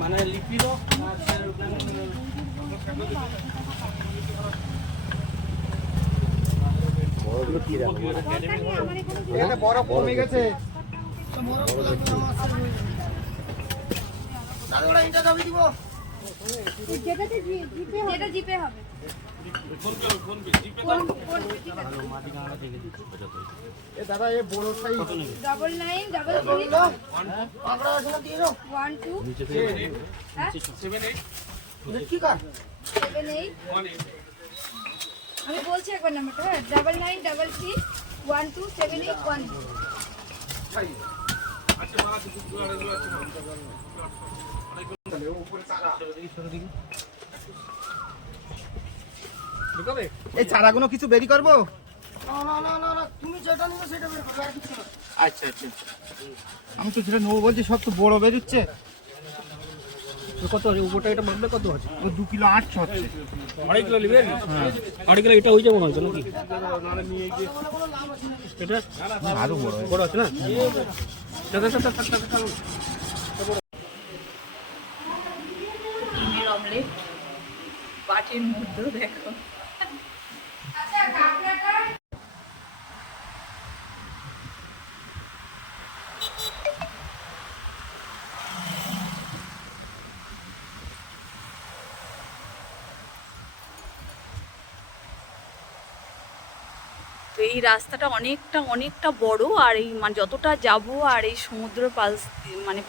মানে লিপিরও বরফ কমে গেছে। জিপে হবে দাদা এ বড় সাইজ 993312 আমি বলছি একবার নাম্বারটা 9933127811 এই চারাগুলো কিছু বেরি করবো? তুমি যেটা নিবে সেটা বের করবে, আর কিছু না। আচ্ছা আচ্ছা, আমি তো যেটা নেবো বলছি সব তো বড় বেরোচ্ছে। কত আছে উপরটা? এটা মাপলে কত আছে? ও 2 কিলো 800 হচ্ছে। 2.5 কিলো নেবেন? হ্যাঁ 2.5 কিলো এটা হয়ে যাবে হয়তো নাকি? এটা আরো বড় বড় আছে না? ডিমের অমলেট বাটির মধ্যে দেখো। আচ্ছা কাকড়াটা তো এই রাস্তাটা অনেকটা বড়, আর এই মানে যতটা যাব আর এই সমুদ্র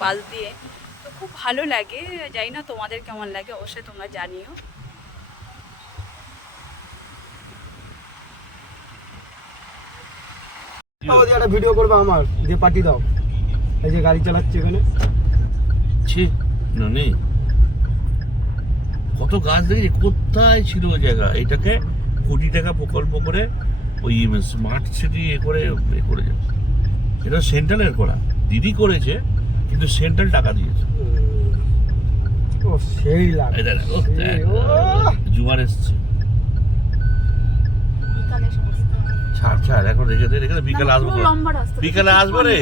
পাশ দিয়ে তো খুব ভালো লাগে। জানি না তোমাদের কেমন লাগে, অবশ্যই তোমরা জানিও। একটা ভিডিও করবে আমার, যে পার্টি দাও। এই যে গাড়ি চালাচ্ছে এখানে। ছি না নেই, কত গাছ দেখি কোথায় ছিল ওই জায়গা। এটাকে কোটি টাকা প্রকল্প করে ওই স্মার্ট সিটি করেছে। এটা সেন্ট্রালের করা, দিদি করেছে কিন্তু সেন্ট্রাল টাকা দিয়েছে। ও সেই লাগে। এটা দেখো, জুয়ার এসছে। ছাড় এখন রেখে দে, বিকালে আসবো। বিকালে আসবো রে,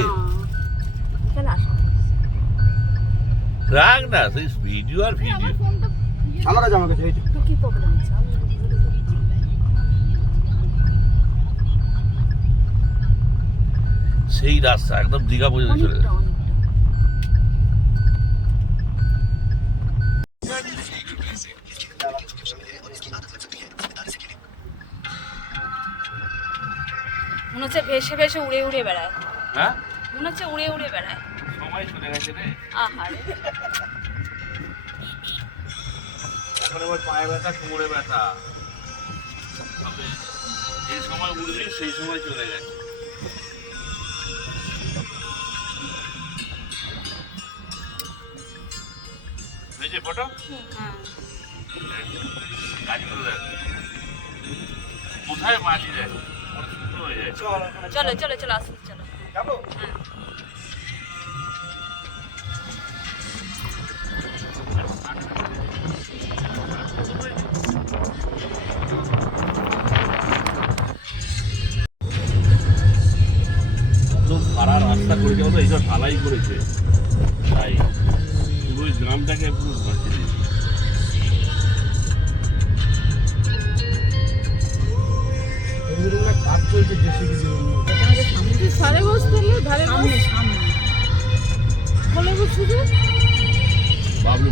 রাখ না সেই ভিডিও আর ভিডিও। আমার কাছে এই তো কি প্রবলেম আছে? সেই রাস্তা একদম দীঘা পর্যন্ত চলে যায়। মনে হচ্ছে ভেসে উড়ে বেড়ায়। হ্যাঁ মনে হচ্ছে উড়ে বেড়ায়। সময় চলে গেছে রে। আহারে এখন আবার পায়ে ব্যথা, কোমরে ব্যথা হবে। যে সময় উঠবি সেই সময় চলে গেছে। এই যে ফটো গাছগুলো দেখ, কোথায় মাটি দেখ, সুন্দর হয়ে যায়। চলো আসুন, চলো যাবো। খাড়া রাস্তা করেছে, মতো এইসব ঢালাই করেছে, তাই পুরো গ্রামটাকে পুরো ভাসিয়ে দিয়েছে। কাজ চলছে জেসিবি দিয়ে। ধারে বসতে সামনে বলে শুধু বাবলু